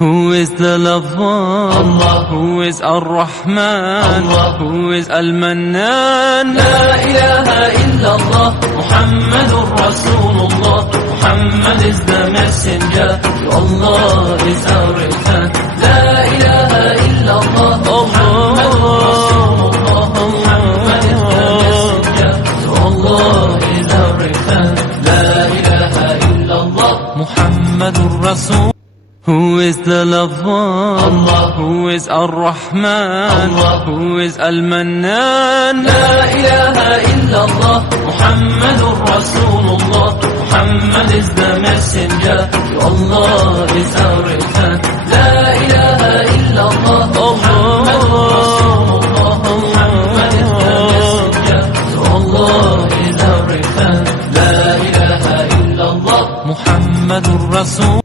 Who is the lover? Allah. Who is Ar-Rahman? Allah. Who is Al-Mannan? La ilaha illallah, Muhammadur Rasulullah. Muhammad is the messenger, to Allah is our return. La ilaha illallah, Muhammadur Rasulullah. Muhammad is the messenger, to Allah is our return. La ilaha illallah, Muhammadur Rasul. Who is the lover? Allah. Who is Ar-Rahman? Allah. Who is Al-Mannan? La ilaha illallah, Muhammadur Rasulullah. Muhammad is the messenger, to Allah is our return. La ilaha illallah, Muhammadur Rasulullah. Muhammad is the messenger, to Allah is our return. La ilaha illallah, Muhammadur Rasul.